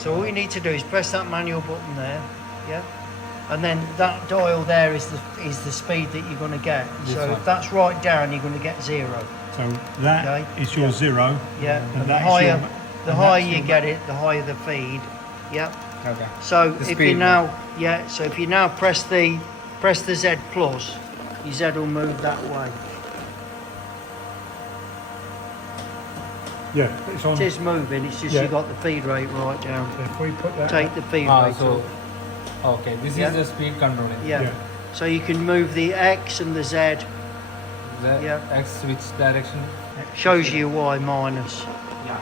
So all you need to do is press that manual button there, yeah, and then that dial there is the speed that you're going to get. So if that's right down, you're going to get 0. So that is your 0. Yeah, and the higher you get it, the higher the feed. Yeah. Okay. So if you now, if you now press the Z plus, your Z will move that way. Yeah, it's on. It is moving. It's just you got the feed rate right down. So if we put that. Take the feed rate So, up. okay, this is the speed controlling. Yeah. So you can move the X and the Z. The X which direction? Shows you Y minus. Yeah.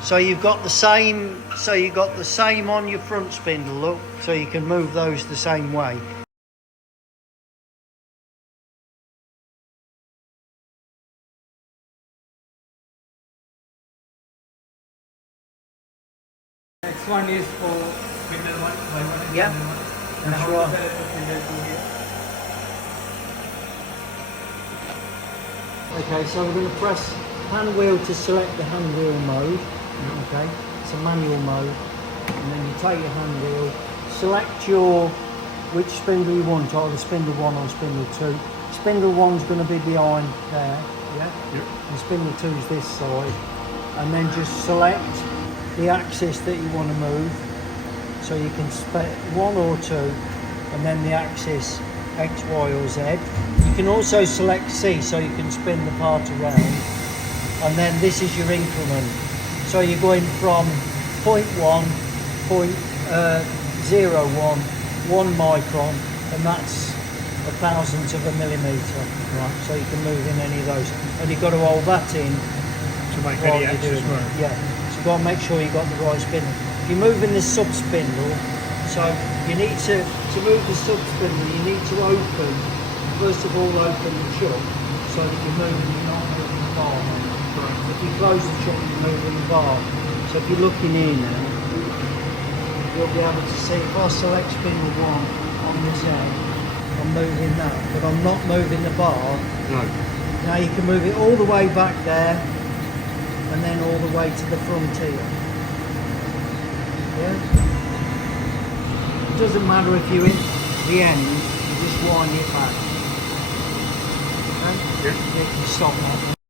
So you've got the same. So you got the same on your front spindle. Look. So you can move those the same way. Next one is for spindle 1, Y1 is Yeah. spindle 1. That's how to right. select the spindle 2 here? Okay, so we're going to press hand wheel to select the hand wheel mode. Okay, it's a manual mode, and then you take your hand wheel, select which spindle you want, either spindle 1 or spindle 2. Spindle 1's going to be behind there, yeah? Yep. And spindle 2's this side, and then just select the axis that you want to move. So you can select 1 or 2, and then the axis X, Y or Z. You can also select C, so you can spin the part around, and then this is your increment. So you're going from 0.1, 0.01, 1 micron, and that's a thousandth of a millimetre. Right. So you can move in any of those, and you've got to hold that in To make while any you're axis doing work. it. Yeah. So you've got to make sure you've got the right spindle. If you're moving the sub spindle, so you need to move the sub spindle, you need to open, first of all open the chuck, so that you're not moving the bar. Right. If you close the chuck, you're moving the bar. So if you're looking here now, you'll be able to see if I select spindle 1 on the Z, I'm moving that, but I'm not moving the bar. No. Now you can move it all the way back there, and then all the way to the front here. Yeah? It doesn't matter if you're in the end, you just wind it back. Okay? Yeah. You can stop that.